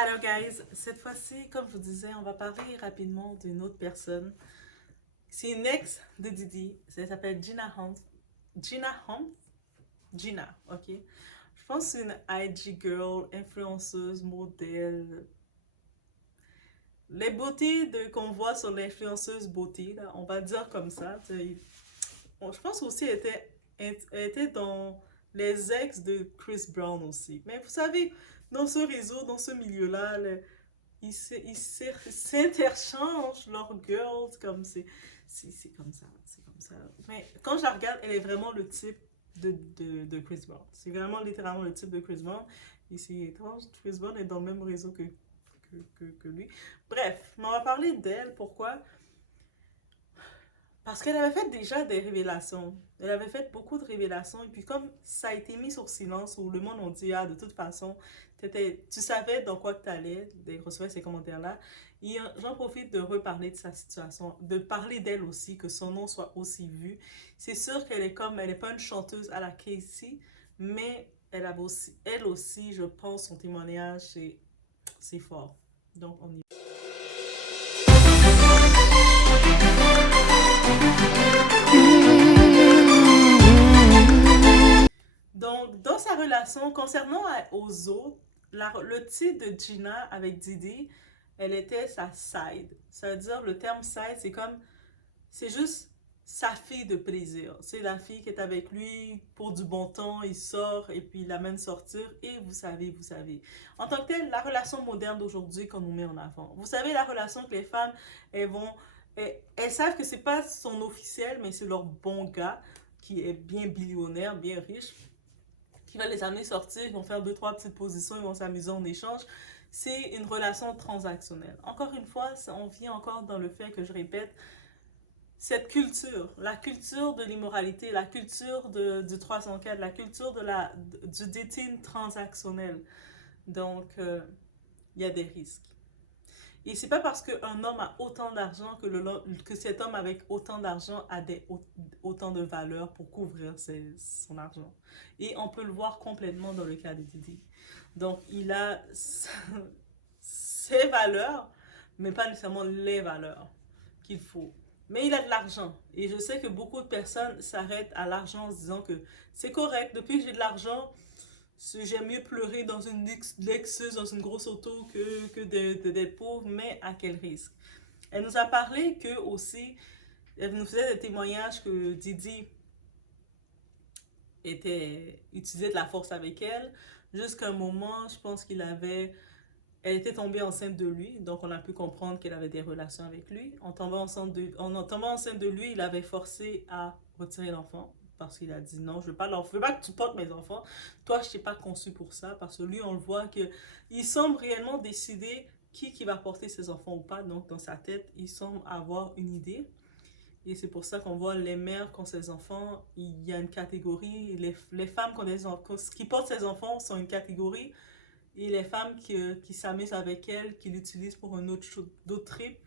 Alors guys, cette fois-ci, comme je vous disais, on va parler rapidement d'une autre personne. C'est une ex de Didi. Elle s'appelle Gina Hunt. Gina Hunt? Gina, ok? Je pense que c'est une IG girl, influenceuse, modèle. Les beautés qu'on voit sur l'influenceuse beauté, là, on va dire comme ça. Je pense aussi elle était dans les ex de Chris Brown aussi. Mais vous savez, dans ce réseau, dans ce milieu-là, s'interchangent leurs girls comme c'est comme ça, c'est comme ça. Mais quand je la regarde, elle est vraiment le type de Chris Brown. C'est vraiment littéralement le type de Chris Brown. Et c'est étrange, Chris Brown est dans le même réseau que lui. Bref, mais on va parler d'elle. Pourquoi? Parce qu'elle avait fait déjà des révélations. Elle avait fait beaucoup de révélations. Et puis comme ça a été mis sur silence, où le monde a dit, ah, de toute façon, tu savais dans quoi que tu allais recevoir ces commentaires-là. Et j'en profite de reparler de sa situation, de parler d'elle aussi, que son nom soit aussi vu. C'est sûr qu'elle est comme, elle n'est pas une chanteuse à la Casey, mais elle aussi, je pense, son témoignage, c'est fort. Donc, on y va. Donc, dans sa relation, concernant aux autres, le titre de Gina avec Didi, elle était sa side. Ça veut dire, le terme side, c'est juste sa fille de plaisir. C'est la fille qui est avec lui pour du bon temps, il sort et puis il l'amène sortir et vous savez. En tant que tel, la relation moderne d'aujourd'hui qu'on nous met en avant. Vous savez, la relation que les femmes, elles savent que c'est pas son officiel, mais c'est leur bon gars qui est bien billionnaire, bien riche qui va les amener sortir, ils vont faire deux, trois petites positions, ils vont s'amuser en échange. C'est une relation transactionnelle. Encore une fois, on vient encore dans le fait que je répète, cette culture, la culture de l'immoralité, la culture du 304, la culture du dating transactionnel. Donc, il y a des risques. Et c'est pas parce qu'un homme a autant d'argent que cet homme avec autant d'argent a autant de valeur pour couvrir son argent. Et on peut le voir complètement dans le cas de Didi. Donc, il a ses valeurs, mais pas nécessairement les valeurs qu'il faut. Mais il a de l'argent. Et je sais que beaucoup de personnes s'arrêtent à l'argent en se disant que c'est correct, depuis que j'ai de l'argent, j'aime mieux pleurer dans une Lexus, dans une grosse auto que d'être pauvre, mais à quel risque? Elle nous a parlé que aussi, elle nous faisait des témoignages que Didi utilisait de la force avec elle, jusqu'à un moment, je pense elle était tombée enceinte de lui, donc on a pu comprendre qu'elle avait des relations avec lui. En tombant enceinte de lui, il avait forcé à retirer l'enfant parce qu'il a dit non, je veux pas que tu portes mes enfants. Toi, je t'ai pas conçu pour ça parce que lui, on le voit que il semble réellement décider qui va porter ses enfants ou pas. Donc dans sa tête, il semble avoir une idée. Et c'est pour ça qu'on voit les mères qui ont ses enfants, il y a une catégorie, les femmes qui portent ses enfants sont une catégorie, et les femmes qui s'amusent avec elle, qui l'utilisent pour un d'autres trip,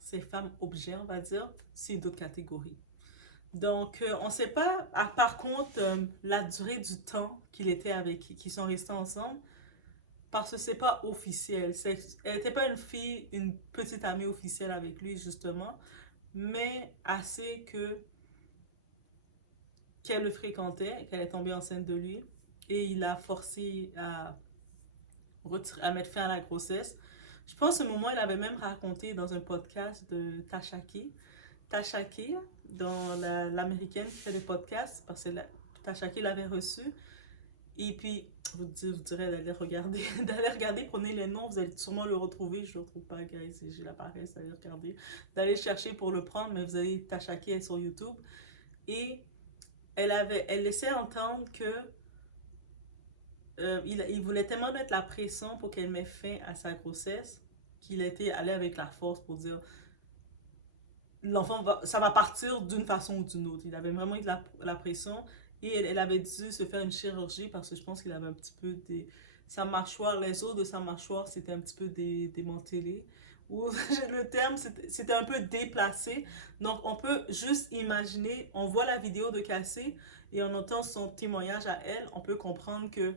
ces femmes objets, on va dire, c'est d'autres catégories. Donc, on ne sait pas, par contre, la durée du temps qu'ils sont restés ensemble, parce que c'est pas officiel. Elle n'était pas une fille, une petite amie officielle avec lui, justement, mais assez qu'elle le fréquentait, qu'elle est tombée enceinte de lui, et il a forcé à mettre fin à la grossesse. Je pense qu'à ce moment, il avait même raconté dans un podcast de Tashaki, dans l'américaine qui fait des podcasts, parce que Tashaki l'avait reçu. Et puis, vous direz d'aller regarder, d'aller regarder, prenez les noms, vous allez sûrement le retrouver. Je ne le retrouve pas, guys, j'ai la paresse d'aller regarder, d'aller chercher pour le prendre, mais vous allez Tashaki sur YouTube. Et elle laissait entendre que il voulait tellement mettre la pression pour qu'elle mette fin à sa grossesse qu'il était allé avec la force pour dire ça va partir d'une façon ou d'une autre. Il avait vraiment eu la pression et elle avait dû se faire une chirurgie parce que je pense qu'il avait un petit peu sa mâchoire, les os de sa mâchoire c'était un petit peu démantelé. Ou le terme c'était un peu déplacé. Donc on peut juste imaginer, on voit la vidéo de Cassie et on entend son témoignage à elle, on peut comprendre que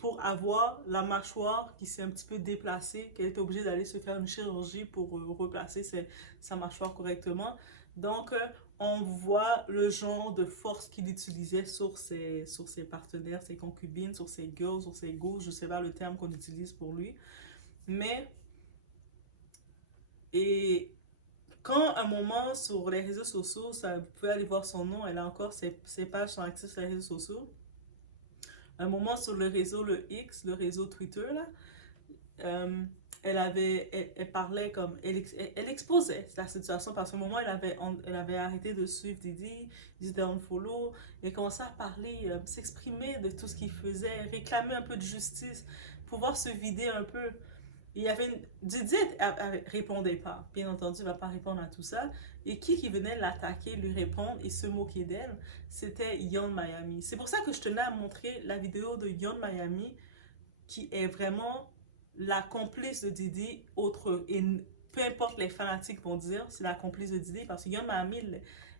pour avoir la mâchoire qui s'est un petit peu déplacée, qu'elle est obligée d'aller se faire une chirurgie pour replacer sa mâchoire correctement. Donc, on voit le genre de force qu'il utilisait sur ses partenaires, ses concubines, sur ses girls, sur ses go, je sais pas le terme qu'on utilise pour lui. Mais, et quand un moment sur les réseaux sociaux, ça, vous pouvez aller voir son nom, elle a encore ses pages sont actives sur les réseaux sociaux. Un moment sur le réseau, le X, le réseau Twitter, là, euh, elle parlait comme, elle exposait la situation parce qu'à un moment, elle avait arrêté de suivre Didi, il était en follow, et commençait à parler, s'exprimer de tout ce qu'il faisait, réclamer un peu de justice, pouvoir se vider un peu. Il y avait Didi répondait pas, bien entendu, il va pas répondre à tout ça. Et qui venait l'attaquer, lui répondre et se moquer d'elle, c'était Yon Miami. C'est pour ça que je tenais à montrer la vidéo de Yon Miami, qui est vraiment la complice de Didi, et peu importe les fanatiques vont dire, c'est la complice de Didi, parce que Yon Miami,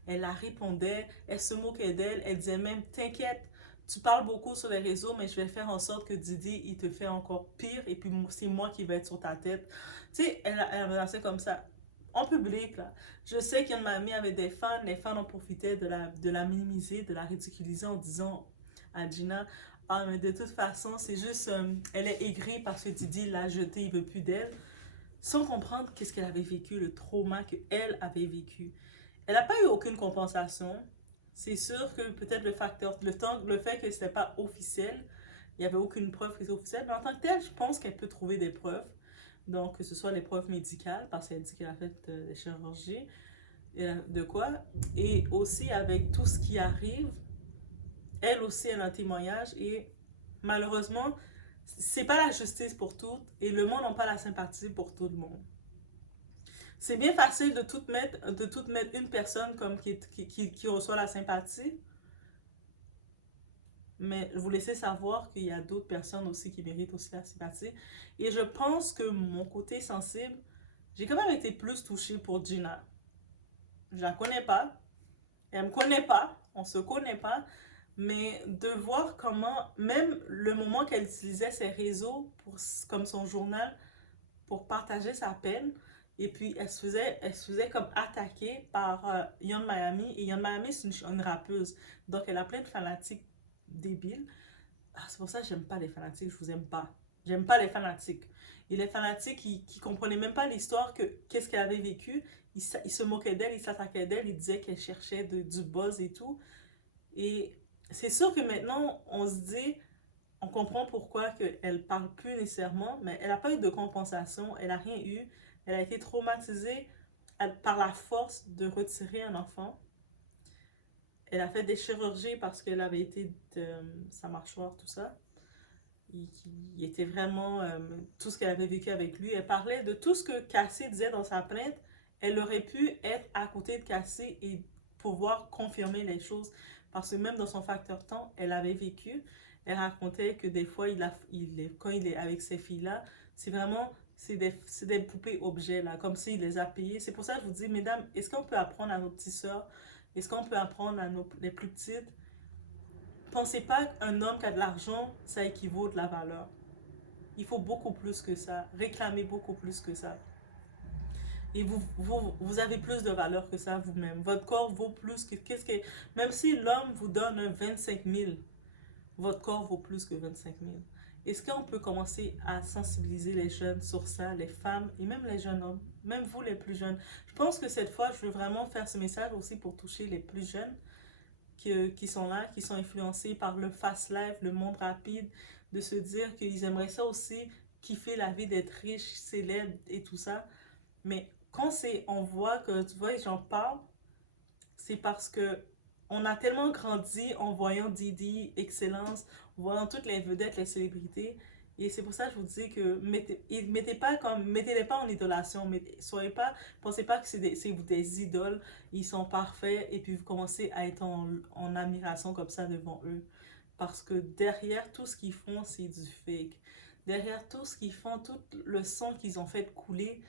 elle la répondait, elle se moquait d'elle, elle disait même, t'inquiète, tu parles beaucoup sur les réseaux, mais je vais faire en sorte que Didi, il te fait encore pire, et puis c'est moi qui vais être sur ta tête. Tu sais, elle menaçait comme ça, en public, là. Je sais qu'Yon Miami avait des fans, les fans ont profité de la minimiser, de la ridiculiser en disant à Gina, ah, mais de toute façon, c'est juste, elle est aigrie parce que Didi l'a jetée, il veut plus d'elle, sans comprendre qu'est-ce qu'elle avait vécu, le trauma qu'elle avait vécu. Elle n'a pas eu aucune compensation. C'est sûr que peut-être le fait que c'était pas officiel, il n'y avait aucune preuve que c'était officiel, mais en tant que tel, je pense qu'elle peut trouver des preuves. Donc, que ce soit les preuves médicales, parce qu'elle dit qu'elle a fait des chirurgies, de quoi, et aussi avec tout ce qui arrive, elle aussi, elle a un témoignage et malheureusement, c'est pas la justice pour toutes et le monde n'a pas la sympathie pour tout le monde. C'est bien facile de tout mettre une personne comme qui reçoit la sympathie, mais vous laissez savoir qu'il y a d'autres personnes aussi qui méritent aussi la sympathie. Et je pense que mon côté sensible, j'ai quand même été plus touchée pour Gina. Je la connais pas, elle me connaît pas, on se connaît pas, mais de voir comment, même le moment qu'elle utilisait ses réseaux comme son journal pour partager sa peine, et puis elle se faisait comme attaquer par Yon Miami, et Yon Miami c'est une rappeuse, donc elle a plein de fanatiques débiles. Ah, c'est pour ça que j'aime pas les fanatiques, je vous aime pas. J'aime pas les fanatiques. Et les fanatiques qui comprenaient même pas l'histoire, qu'est-ce qu'elle avait vécu, ils se moquaient d'elle, ils s'attaquaient d'elle, ils disaient qu'elle cherchait du buzz et tout. Et c'est sûr que maintenant, on se dit, on comprend pourquoi elle parle plus nécessairement, mais elle n'a pas eu de compensation, elle n'a rien eu. Elle a été traumatisée par la force de retirer un enfant. Elle a fait des chirurgies parce qu'elle avait été de sa mâchoire, tout ça. Il était vraiment tout ce qu'elle avait vécu avec lui. Elle parlait de tout ce que Cassie disait dans sa plainte. Elle aurait pu être à côté de Cassie et pouvoir confirmer les choses. Parce que même dans son facteur temps, elle avait vécu. Elle racontait que des fois, quand il est avec ces filles-là, c'est vraiment, c'est des poupées objets, là, comme s'il les a payées. C'est pour ça que je vous dis, mesdames, est-ce qu'on peut apprendre à nos petites sœurs, est-ce qu'on peut apprendre à les plus petites, pensez pas qu'un homme qui a de l'argent, ça équivaut de la valeur. Il faut beaucoup plus que ça, réclamer beaucoup plus que ça. Et vous avez plus de valeur que ça vous-même. Votre corps vaut plus que... Même si l'homme vous donne un 25 000, votre corps vaut plus que 25 000. Est-ce qu'on peut commencer à sensibiliser les jeunes sur ça, les femmes et même les jeunes hommes, même vous les plus jeunes? Je pense que cette fois, je veux vraiment faire ce message aussi pour toucher les plus jeunes qui sont là, qui sont influencés par le fast life, le monde rapide, de se dire qu'ils aimeraient ça aussi, kiffer la vie d'être riche, célèbre et tout ça. Mais quand on voit que, tu vois, j'en parle, c'est parce que on a tellement grandi en voyant Didi, Excellence, en voyant toutes les vedettes, les célébrités. Et c'est pour ça que je vous dis que mettez-les pas en idolation, pensez pas que c'est des idoles, ils sont parfaits, et puis vous commencez à être en admiration comme ça devant eux. Parce que derrière tout ce qu'ils font, c'est du fake. Derrière tout ce qu'ils font, tout le sang qu'ils ont fait couler,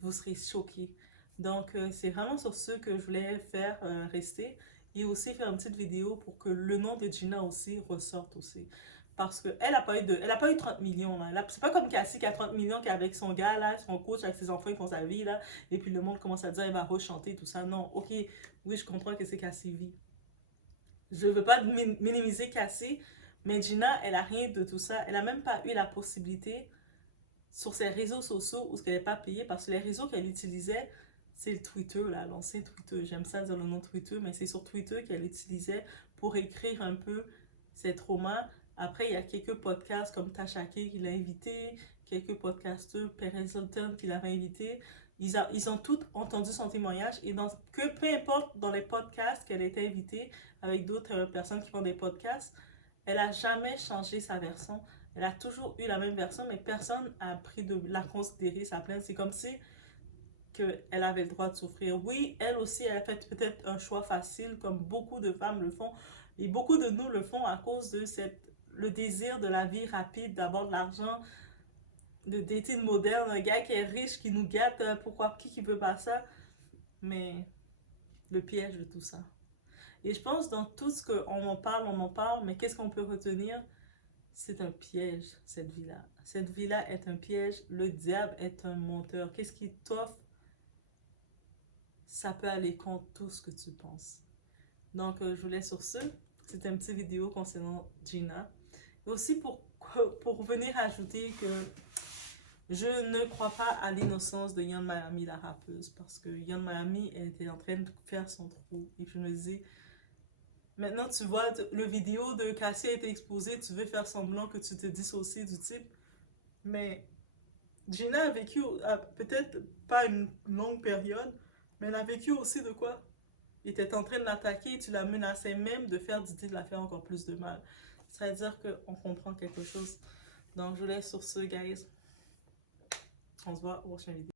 vous serez choqués. Donc, c'est vraiment sur ce que je voulais faire rester. Et aussi faire une petite vidéo pour que le nom de Gina aussi ressorte aussi. parce qu'elle n'a pas eu elle a pas eu 30 millions, là. C'est pas comme Cassie qui a 30 millions, qui est avec son gars, là, son coach, avec ses enfants, ils font sa vie, là. Et puis le monde commence à dire, elle va rechanter, tout ça. Non, ok, oui, je comprends que c'est Cassie vit. Je veux pas minimiser Cassie, mais Gina, elle a rien de tout ça. Elle a même pas eu la possibilité sur ses réseaux sociaux où elle n'est pas payée, parce que les réseaux qu'elle utilisait, c'est le Twitter, là, l'ancien Twitter. J'aime ça dire le nom Twitter, mais c'est sur Twitter qu'elle utilisait pour écrire un peu ses traumas. Après, il y a quelques podcasts comme Tasha K qui l'a invité, quelques podcasteurs, Perez Hilton qui l'avait invité. Ils ont tous entendu son témoignage, et peu importe dans les podcasts qu'elle était invitée avec d'autres personnes qui font des podcasts, elle a jamais changé sa version. Elle a toujours eu la même version, mais personne n'a pris de la considérer, sa plainte. C'est comme si qu'elle avait le droit de souffrir. Oui, elle aussi, elle a fait peut-être un choix facile, comme beaucoup de femmes le font, et beaucoup de nous le font à cause de le désir de la vie rapide, d'avoir de l'argent, de dating moderne, un gars qui est riche, qui nous gâte, pourquoi, qui veut pas ça? Mais le piège de tout ça. Et je pense dans tout ce qu'on en parle, mais qu'est-ce qu'on peut retenir? C'est un piège, cette vie-là. Cette vie-là est un piège. Le diable est un menteur. Qu'est-ce qu'il t'offre? Ça peut aller contre tout ce que tu penses. Donc, je vous laisse sur ce. C'était une petite vidéo concernant Gina. Et aussi pour venir ajouter que je ne crois pas à l'innocence de Yung Miami, la rappeuse, parce que Yung Miami était en train de faire son trou. Et je me dis, maintenant tu vois, le vidéo de Cassie a été exposé, tu veux faire semblant que tu te dissocies du type, mais Gina a vécu, peut-être pas une longue période, mais elle a vécu aussi de quoi? Il était en train de l'attaquer et tu la menaçais même de faire Didi de la faire encore plus de mal. C'est-à-dire qu'on comprend quelque chose. Donc je vous laisse sur ce, guys. On se voit au prochain vidéo.